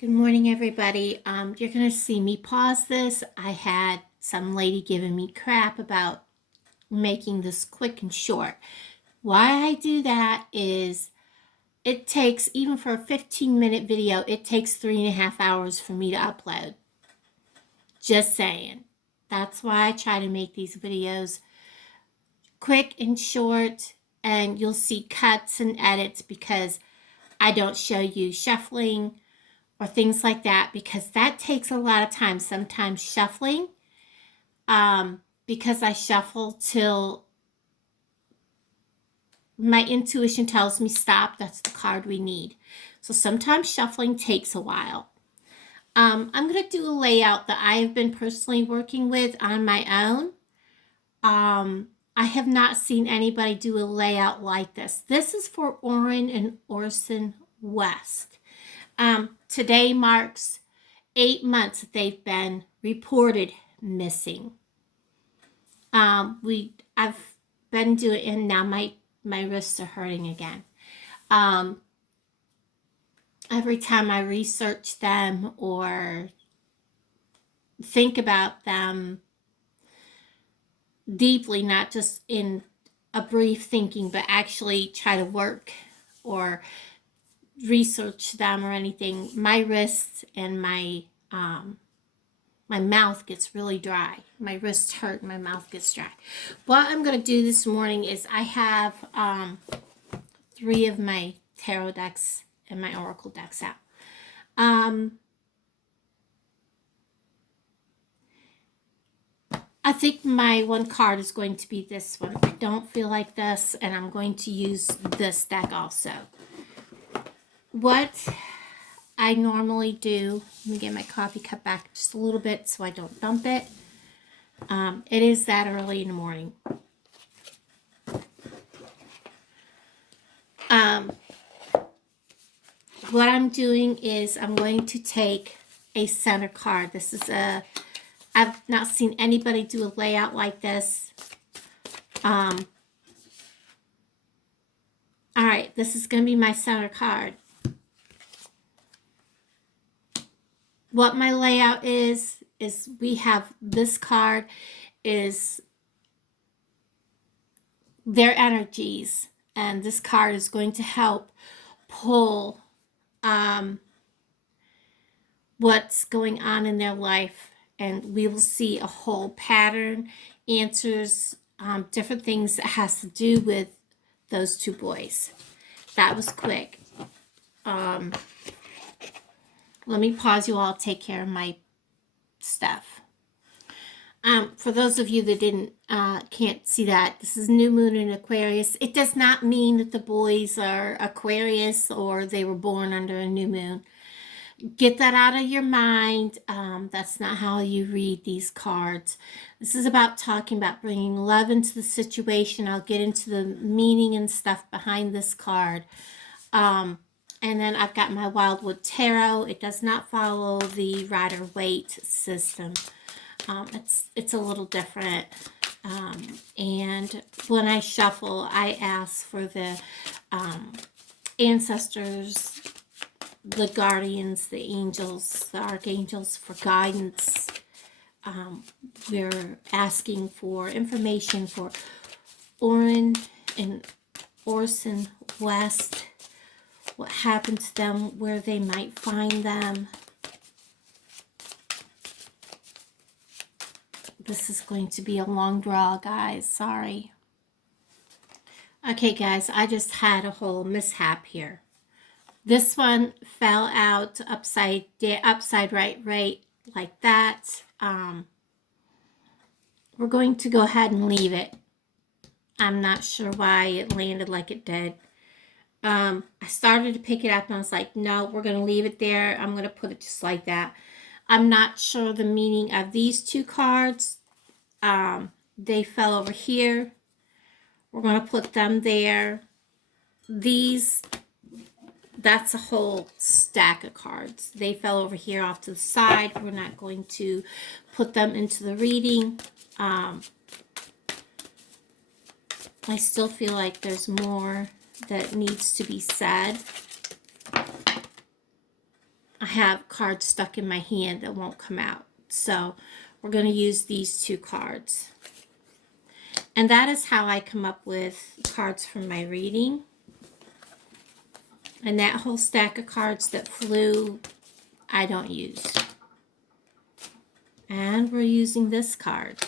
Good morning, everybody. You're going to see me pause this. I had some lady giving me crap about making this quick and short. Why I do that is it takes, even for a 15-minute video, it takes 3.5 hours for me to upload. Just saying. That's why I try to make these videos quick and short, and you'll see cuts and edits because I don't show you shuffling or things like that, because that takes a lot of time. Sometimes shuffling, because I shuffle till my intuition tells me stop, that's the card we need. So sometimes shuffling takes a while. I'm going to do a layout that I've been personally working with on my own. I have not seen anybody do a layout like this. This is for Orrin and Orson West. Today marks 8 months that they've been reported missing. I've been doing, and now my wrists are hurting again. Every time I research them or think about them deeply, not just in a brief thinking, but actually try to work or research them or anything, my wrists and my mouth gets really dry. My wrists hurt and my mouth gets dry. What I'm going to do this morning is I have 3 of my tarot decks and my oracle decks out. I think my one card is going to be this one. I don't feel like this, and I'm going to use this deck also. What I normally do, let me get my coffee cup back just a little bit so I don't dump it. It is that early in the morning. What I'm doing is I'm going to take a center card. This is I've not seen anybody do a layout like this. All right, this is going to be my center card. What my layout is we have this card is their energies, and this card is going to help pull what's going on in their life, and we will see a whole pattern, answers, different things that has to do with those 2 boys. That was quick. Let me pause you all, take care of my stuff. For those of you that can't see that, this is new moon in Aquarius. It does not mean that the boys are Aquarius or they were born under a new moon. Get that out of your mind. That's not how you read these cards. This is about talking about bringing love into the situation. I'll get into the meaning and stuff behind this card. And then I've got my Wildwood Tarot. It does not follow the Rider-Waite system. It's a little different. And when I shuffle, I ask for the ancestors, the guardians, the angels, the archangels for guidance. We're asking for information for Orrin and Orson West. What happened to them, where they might find them. This is going to be a long draw, guys. Sorry. Okay, guys, I just had a whole mishap here. This one fell out upside right, like that. We're going to go ahead and leave it. I'm not sure why it landed like it did. I started to pick it up and I was like, no, we're going to leave it there. I'm going to put it just like that. I'm not sure the meaning of these 2 cards. They fell over here. We're going to put them there. These, that's a whole stack of cards. They fell over here off to the side. We're not going to put them into the reading. I still feel like there's more that needs to be said. I have cards stuck in my hand that won't come out. So we're going to use these 2 cards. And that is how I come up with cards from my reading. And that whole stack of cards that flew, I don't use. And we're using this card.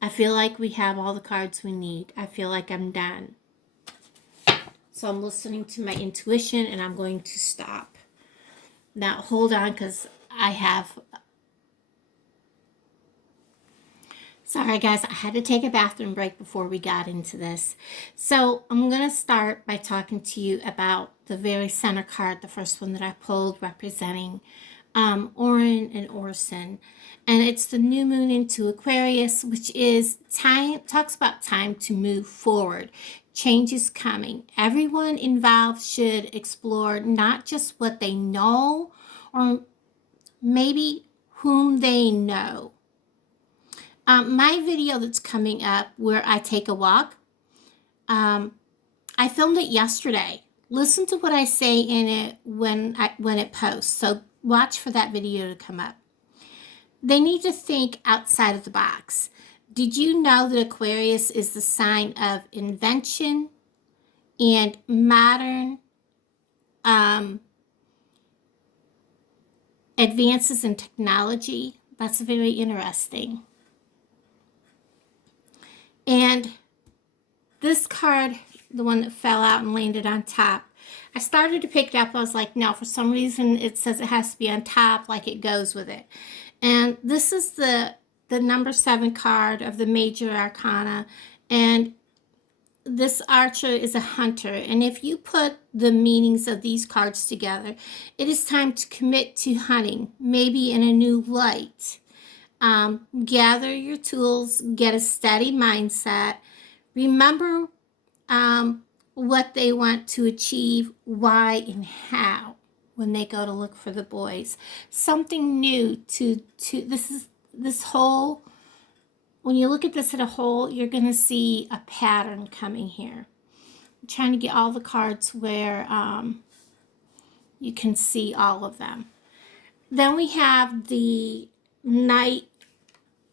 I feel like we have all the cards we need. I feel like I'm done. So I'm listening to my intuition and I'm going to stop. Now hold on, because I have... Sorry guys, I had to take a bathroom break before we got into this. So I'm going to start by talking to you about the very center card, the first one that I pulled, representing Orrin and Orson. And it's the new moon into Aquarius, which is time, talks about time to move forward. Change is coming. Everyone involved should explore not just what they know, or maybe whom they know. My video that's coming up where I take a walk, I filmed it yesterday. Listen to what I say in it when it posts. So watch for that video to come up. They need to think outside of the box. Did you know that Aquarius is the sign of invention and modern advances in technology? That's very interesting. And this card, the one that fell out and landed on top, I started to pick it up. I was like, no, for some reason it says it has to be on top, like it goes with it. And this is the number 7 card of the major arcana. And this archer is a hunter. And if you put the meanings of these cards together, it is time to commit to hunting, maybe in a new light. Gather your tools, get a steady mindset, remember what they want to achieve, why and how when they go to look for the boys. Something new to this whole, when you look at this as a whole, you're going to see a pattern coming here. I'm trying to get all the cards where you can see all of them. Then we have the Knight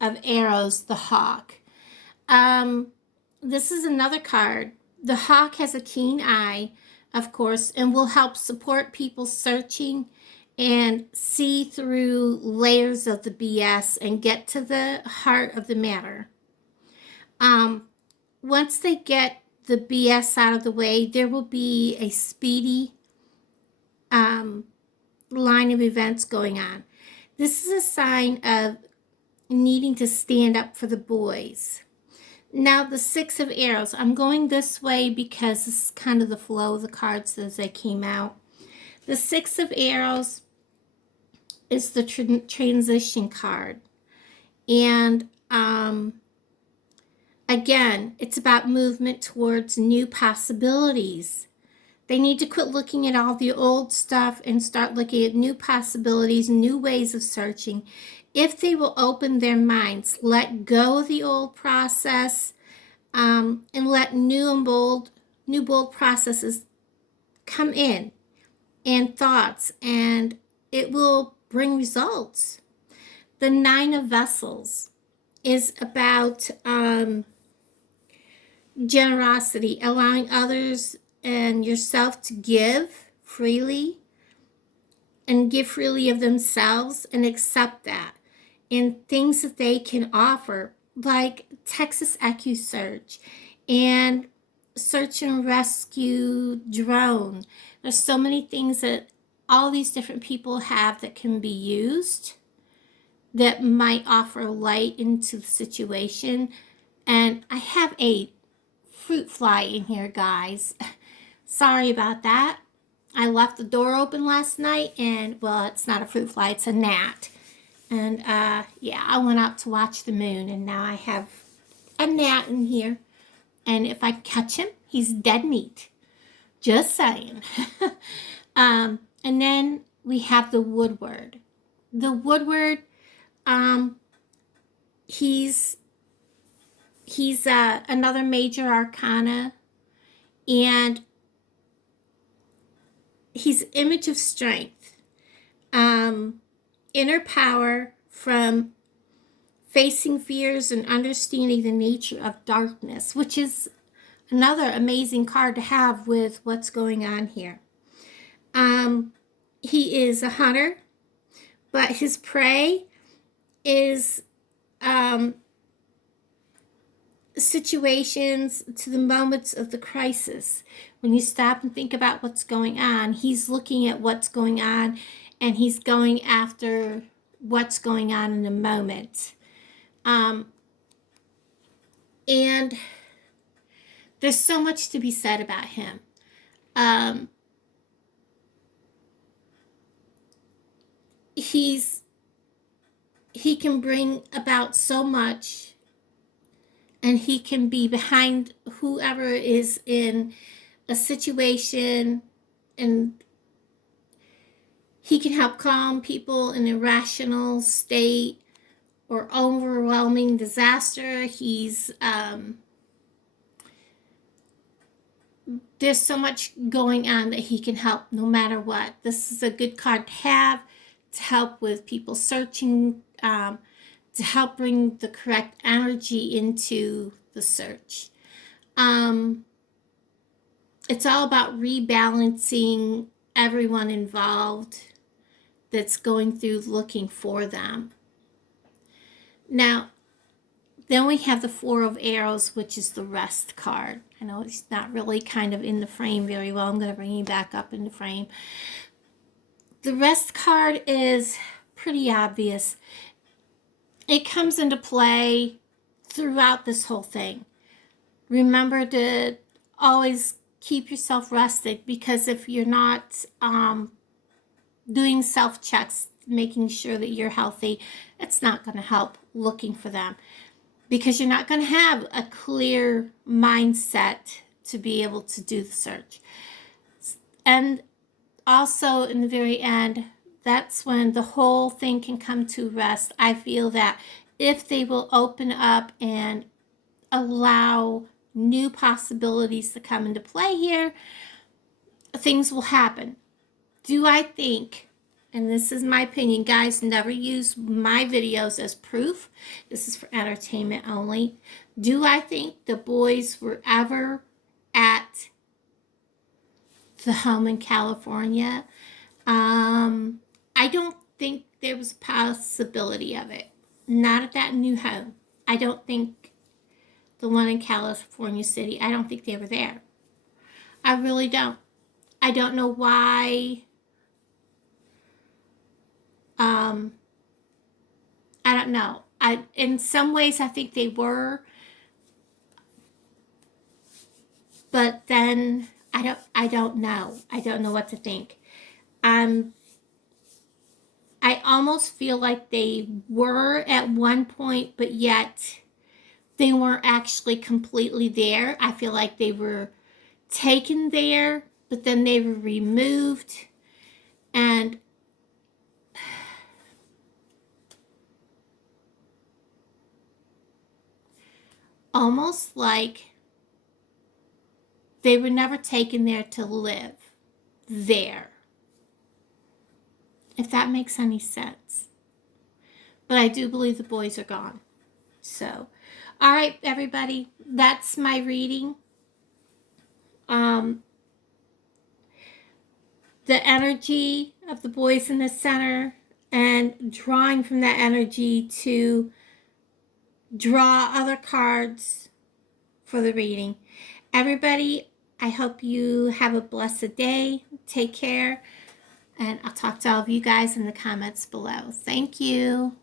of Arrows, the Hawk. This is another card. The Hawk has a keen eye, of course, and will help support people searching and see through layers of the BS and get to the heart of the matter. Once they get the BS out of the way, there will be a speedy line of events going on. This is a sign of needing to stand up for the boys. Now the 6 of Arrows, I'm going this way because this is kind of the flow of the cards as they came out. The 6 of Arrows is the transition card. And again, it's about movement towards new possibilities. They need to quit looking at all the old stuff and start looking at new possibilities, new ways of searching. If they will open their minds, let go of the old process, and let new and bold processes come in, and thoughts, and it will bring results. The 9 of Vessels is about generosity, allowing others and yourself to give freely and give freely of themselves and accept that. And things that they can offer, like Texas EcuSearch and search and rescue drone. There's so many things that all these different people have that can be used that might offer light into the situation. And I have a fruit fly in here, guys. Sorry about that. I left the door open last night and, well, it's not a fruit fly, it's a gnat. And yeah, I went out to watch the moon and now I have a gnat in here. And if I catch him, he's dead meat. Just saying. And then we have the Woodward. The Woodward, he's another major arcana. And he's image of strength, inner power from facing fears and understanding the nature of darkness, which is another amazing card to have with what's going on here. He is a hunter, but his prey is situations to the moments of the crisis. When you stop and think about what's going on, he's looking at what's going on and he's going after what's going on in the moment. And there's so much to be said about him. He can bring about so much, and he can be behind whoever is in a situation, and he can help calm people in irrational state or overwhelming disaster. There's so much going on that he can help no matter what. This is a good card to have to help with people searching, to help bring the correct energy into the search. It's all about rebalancing everyone involved that's going through looking for them. Now, then we have the Four of Arrows, which is the Rest card. I know it's not really kind of in the frame very well. I'm going to bring you back up in the frame. The Rest card is pretty obvious. It comes into play throughout this whole thing. Remember to always keep yourself rested, because if you're not doing self-checks, making sure that you're healthy, it's not going to help looking for them, because you're not going to have a clear mindset to be able to do the search. And also in the very end, that's when the whole thing can come to rest. I feel that if they will open up and allow new possibilities to come into play here, things will happen. Do I think, and this is my opinion, guys, never use my videos as proof. This is for entertainment only. Do I think the boys were ever at the home in California? I don't think there was a possibility of it. Not at that new home. I don't think the one in California City, I don't think they were there. I really don't. I don't know why. I don't know. In some ways I think they were, but then I don't know. I don't know what to think. I almost feel like they were at one point, but yet they weren't actually completely there. I feel like they were taken there, but then they were removed, and almost like they were never taken there to live there, if that makes any sense. But I do believe the boys are gone. So, all right, everybody, that's my reading. The energy of the boys in the center, and drawing from that energy to draw other cards for the reading. Everybody, I hope you have a blessed day. Take care. And I'll talk to all of you guys in the comments below. Thank you.